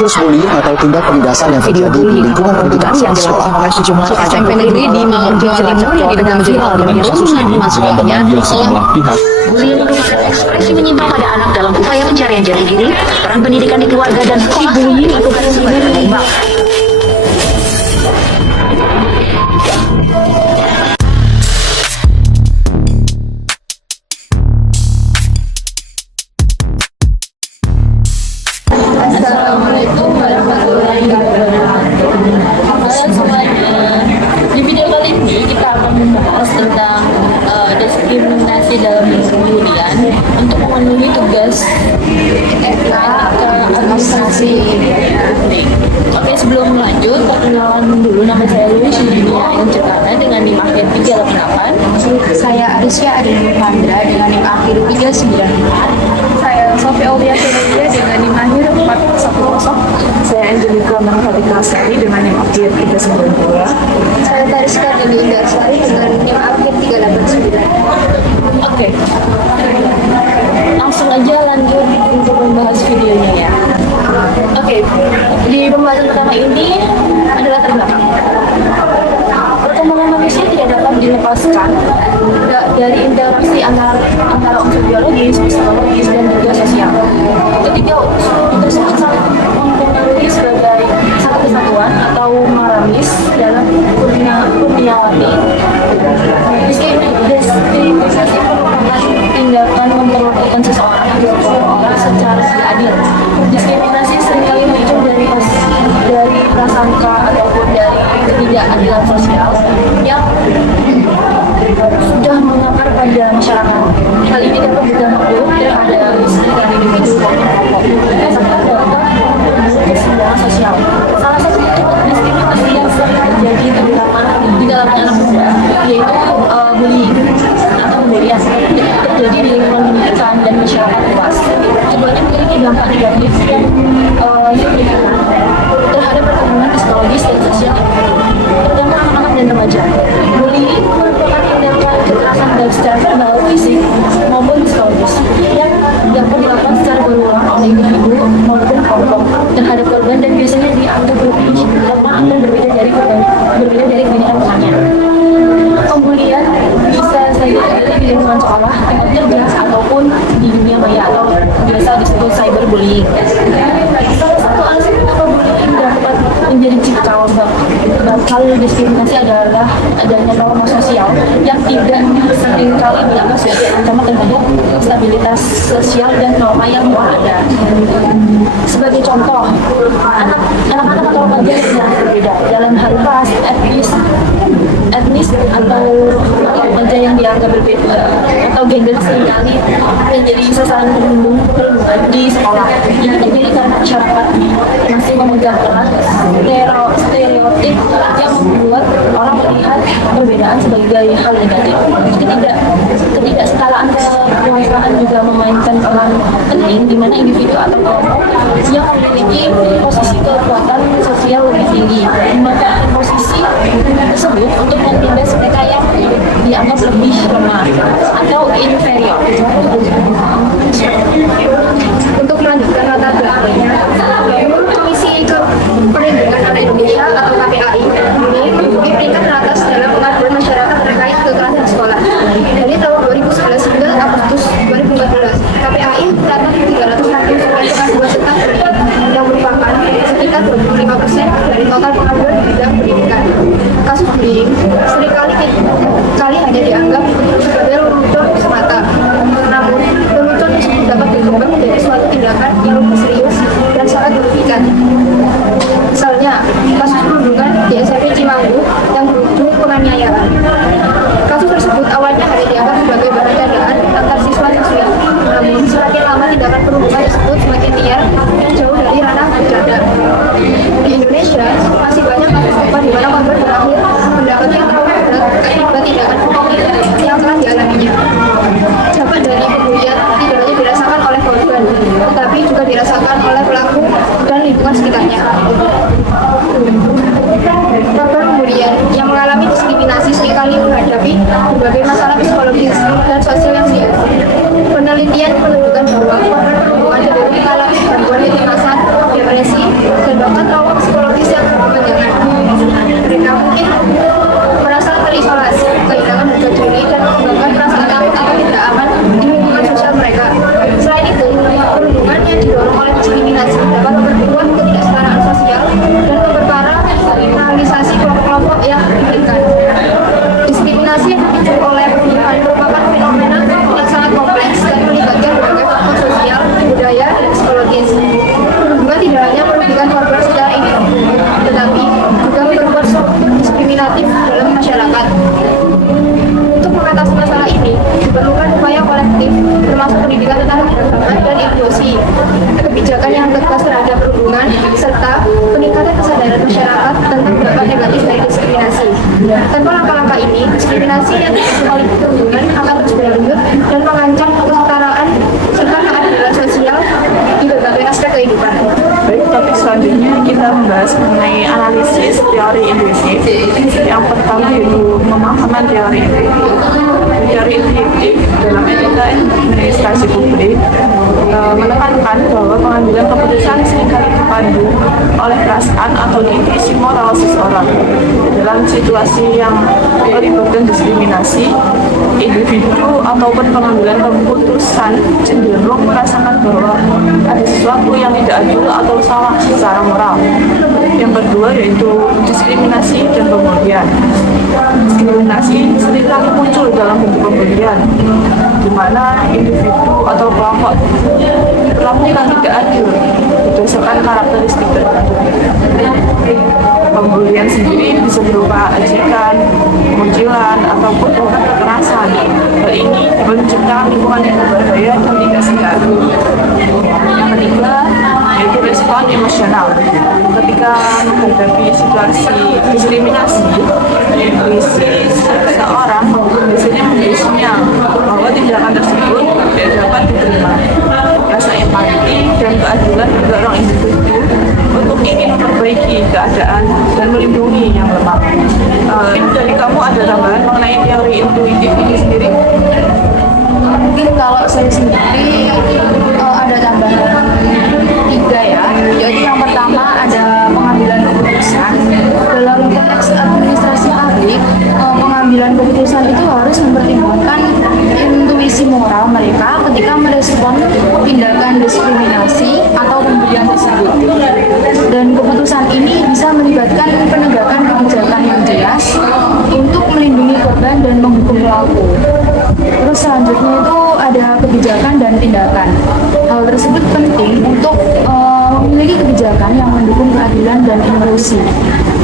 kasus bullying atau tindak penindasan yang terjadi di lingkungan pendidikan yang sekolah. dilakukan oleh sejumlah pelajar negeri di Malang, Jawa Timur yang diduga menjadi korban perundungan di sekolahnya. Bullying merupakan ekspresi menyimpang pada anak dalam upaya pencarian jati diri, peran pendidikan di keluarga dan sekolah dilakukan secara seimbang. Assalamualaikum warahmatullahi wabarakatuh. Halo semuanya. Di video kali ini kita akan membahas tentang diskriminasi dalam perkuliahan untuk memenuhi tugas etika administrasi. Oke, sebelum lanjut, perkenalan dulu. Nama saya Louis Yudinia yang Cetana dengan NIM akhir 384. Saya Arisya Adeni Pandra dengan NIM akhir 394. Saya Sofi Aulia Senadia dengan NIM akhir 410. Saya Angelika Marhatika Sari dengan NIM akhir 392. Saya Tariska Dini Indarsari dengan NIM akhir 389. Oke, langsung aja lanjut untuk membahas videonya ya. Oke, di pembahasan pertama ini adalah latar belakang. Perkembangan manusia tidak dapat dilepaskan dari interaksi antara unsur biologis, psikologis, dan juga sosial. Ketiga unsur tersebut saling mempengaruhi sebagai satu kesatuan atau maramis dalam kurniawati. Diskriminasi merupakan tindakan memperlakukan seseorang secara tidak adil. Diskriminasi seringkali muncul dari prasangka ataupun dari ketidakadilan sosial yang sudah mengakar pada masyarakat. Hal ini dapat berdampak terhadap sekitar individu dan kelompok. Serta dapat kesenjangan sosial. Salah satu bentuk diskriminasi yang sering terjadi terutama di kalangan anak muda yaitu bullying atau pembulian terjadi di lingkungan pendidikan dan masyarakat luas. Keduanya memiliki dampak negatif yang signifikan terhadap perkembangan psikologis dan sosial individu, terutama anak-anak dan remaja. Bullying merupakan tindakan kekerasan baik secara verbal, fisik, maupun psikologis yang dapat dilakukan secara berulang oleh individu maupun kelompok terhadap korban dan biasanya dianggap lebih lemah dan berbeda dari kebanyakan temannya. Pembulian bisa saja terjadi di lingkungan sekolah, tempat kerja, ataupun di dunia maya atau biasa disebut cyberbullying. Salah satu alasan kenapa bullying dapat menjadi cikal bakal diskriminasi adalah adanya norma sosial yang tidak seringkali dianggap sebagai ancaman terhadap stabilitas sosial dan norma yang ada. Sebagai contoh, anak-anak atau remaja yang berbeda dalam hal ras, etnis atau remaja yang dianggap berbeda atau gender seringkali menjadi sasaran perundungan di sekolah. Ini terjadi karena masyarakat masih memegang erat stereotip yang membuat orang melihat perbedaan sebagai hal negatif. Ketidaksetaraan kekuasaan juga memainkan peran penting di mana individu atau kelompok yang memiliki posisi kekuatan sosial lebih tinggi memanfaatkan posisi tersebut untuk menindas mereka yang dianggap lebih lemah atau inferior. Untuk melanjutkan latar belakangnya, Komisi Perlindungan Anak Indonesia atau KPAI ini menduduki peringkat teratas dalam pengaduan masyarakat terkait kekerasan sekolah. Dari tahun 2011 hingga Agustus 2014, KPAI mencatat 369 pengaduan tentang bullying yang merupakan sekitar 25% dari total pengaduan di bidang pendidikan. Kasus bullying seringkali hanya dianggap sebagai lelucon semata. Namun, lelucon tersebut dapat berkembang menjadi suatu tindakan yang lebih serius dan sangat merugikan. Misalnya, kasus perundungan di SMP Cimanggu yang berujung penganiayaan. Kasus tersebut awalnya hanya dianggap sebagai bahan candaan antar siswa-siswi. Namun, semakin lama tindakan perundungan tersebut semakin liar dan jauh dari ranah bercanda. Di Indonesia, masih banyak kasus serupa di mana korban berakhir mendapatkan trauma berat akibat tindakan yang telah dialaminya. Dampak dari pembulian tidak hanya dirasakan oleh korban, tetapi juga dirasakan oleh pelaku dan lingkungan sekitarnya. Korban pembulian yang mengalami diskriminasi seringkali menghadapi berbagai masalah psikologis dan sosial yang serius. Penelitian menunjukkan bahwa korban cenderung mengalami gangguan kecemasan, depresi, menyebabkan trauma psikologis yang berkepanjangan. Mereka mungkin merasa terisolasi, kehilangan harga diri, dan mengembangkan perasaan takut atau tidak aman di lingkungan sosial mereka. Selain itu, perundungan yang didorong oleh diskriminasi dapat memperkuat ketidaksetaraan sosial dan memperparah marginalisasi kelompok-kelompok yang diberikan. Diskriminasi yang dipicu oleh perundungan merupakan fenomena yang sangat kompleks dan melibatkan berbagai faktor sosial, budaya, dan psikologis. Perundungan tidak hanya merugikan korban secara individu, tetapi juga memperkuat struktur diskriminatif dalam masyarakat. Untuk mengatasi masalah ini, diperlukan upaya kolektif, termasuk pendidikan tentang keberagaman dan inklusi, kebijakan yang tegas terhadap perundungan, serta peningkatan kesadaran masyarakat tentang dampak negatif dari diskriminasi. Tanpa langkah-langkah ini, diskriminasi yang dipicu oleh perundungan akan terus berlanjut dan mengancam kesetaraan serta keadilan sosial di berbagai aspek kehidupan. Baik, topik selanjutnya kita membahas mengenai analisis teori inklusif. Yang pertama yaitu pemahaman teori inklusif. Teori inklusif dalam etika administrasi publik menekankan bahwa pengambilan keputusan seringkali dipandu oleh perasaan atau intuisi moral seseorang. Dalam situasi yang melibatkan diskriminasi, individu ataupun pengambilan keputusan cenderung merasakan bahwa ada sesuatu yang tidak adil atau salah secara moral. Yang kedua yaitu diskriminasi dan pembulian. Diskriminasi seringkali muncul dalam bentuk pembulian, di mana individu atau kelompok diperlakukan tidak adil berdasarkan karakteristik tertentu. Pembulian sendiri bisa berupa ajakan, pengucilan, ataupun bahkan kekerasan. Hal ini dapat menciptakan lingkungan yang berbahaya dan tidak sehat. Yang ketiga yaitu respon emosional. Ketika menghadapi situasi diskriminasi, intuisi seseorang biasanya memberi sinyal bahwa tindakan tersebut tidak dapat diterima. Rasa empati dan keadilan mendorong individu untuk ingin memperbaiki keadaan dan melindungi yang lemah. Dari kamu ada tambahan mengenai teori intuitif ini sendiri? Mungkin kalau saya sendiri ada tambahan 3 ya, yaitu yang pertama ada pengambilan keputusan. Dalam konteks administrasi publik, pengambilan keputusan itu harus mempertimbangkan intuisi moral mereka ketika merespon tindakan diskriminasi atau pembulian tersebut. Dan keputusan ini bisa melibatkan penegakan kebijakan yang jelas untuk melindungi korban dan menghukum pelaku. Terus selanjutnya itu ada kebijakan dan tindakan. Hal tersebut penting untuk memiliki kebijakan yang mendukung keadilan dan inklusi.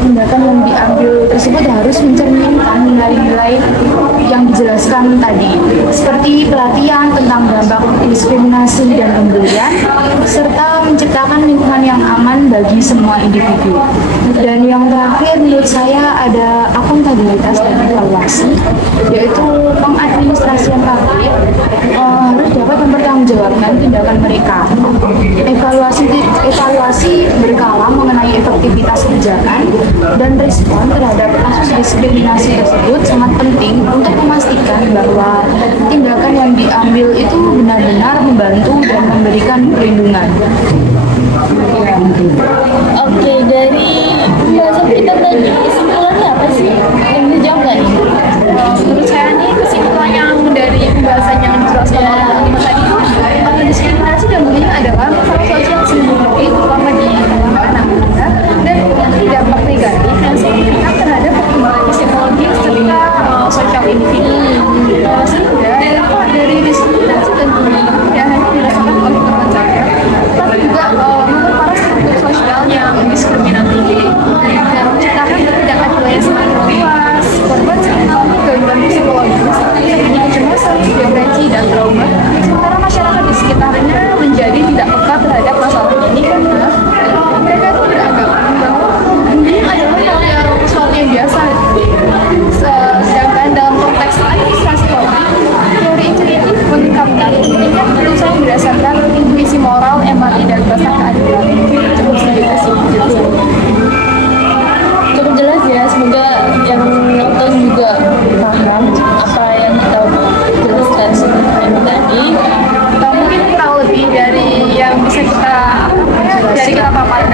Tindakan yang diambil tersebut harus mencerminkan nilai-nilai yang dijelaskan tadi, seperti pelatihan tentang dampak diskriminasi dan pembulian, serta menciptakan lingkungan yang aman bagi semua individu. Dan yang terakhir menurut saya ada akuntabilitas dan evaluasi, yaitu pengadministrasian publik harus dapat mempertanggungjawabkan tindakan mereka. Evaluasi berkala mengenai efektivitas kebijakan dan respon terhadap kasus diskriminasi tersebut sangat penting untuk memastikan bahwa tindakan yang diambil itu benar-benar membantu dan memberikan perlindungan. Oke, dari pembahasan kita tadi kesimpulannya apa sih? Yang dijawab nggak nih? Menurut saya nih kesimpulan yang dari pembahasan yang dijelaskan oleh teman-teman tadi itu diskriminasi dan bullying adalah masalah sosial sendiri terutama di anak muda dan memiliki dampak negatif yang signifikan terhadap perkembangan psikologis serta sosial individu. Sehingga dampak dari diskriminasi dan bullying tidak hanya dirasakan oleh teman saya, tapi juga memperparah struktur sosial yang diskriminatif dan menciptakan ketidakadilan yang semakin luas. Korban sering mengalami gangguan psikologis seperti kecemasan, depresi, dan trauma. Sementara masyarakat di sekitarnya menjadi tidak peka terhadap masalah ini karena mereka itu beranggapan bahwa bullying adalah hal yang sesuatu yang biasa. Sedangkan dalam konteks administrasi publik, teori inklusif mengungkapkan pentingnya keputusan berdasarkan intuisi moral, empati, dan rasa keadilan. Cukup sedikit sih penjelasannya. Cukup jelas ya, semoga yang nonton juga paham apa yang kita jelaskan sebelumnya tadi. Mungkin kurang lebih dari yang bisa kita paparkan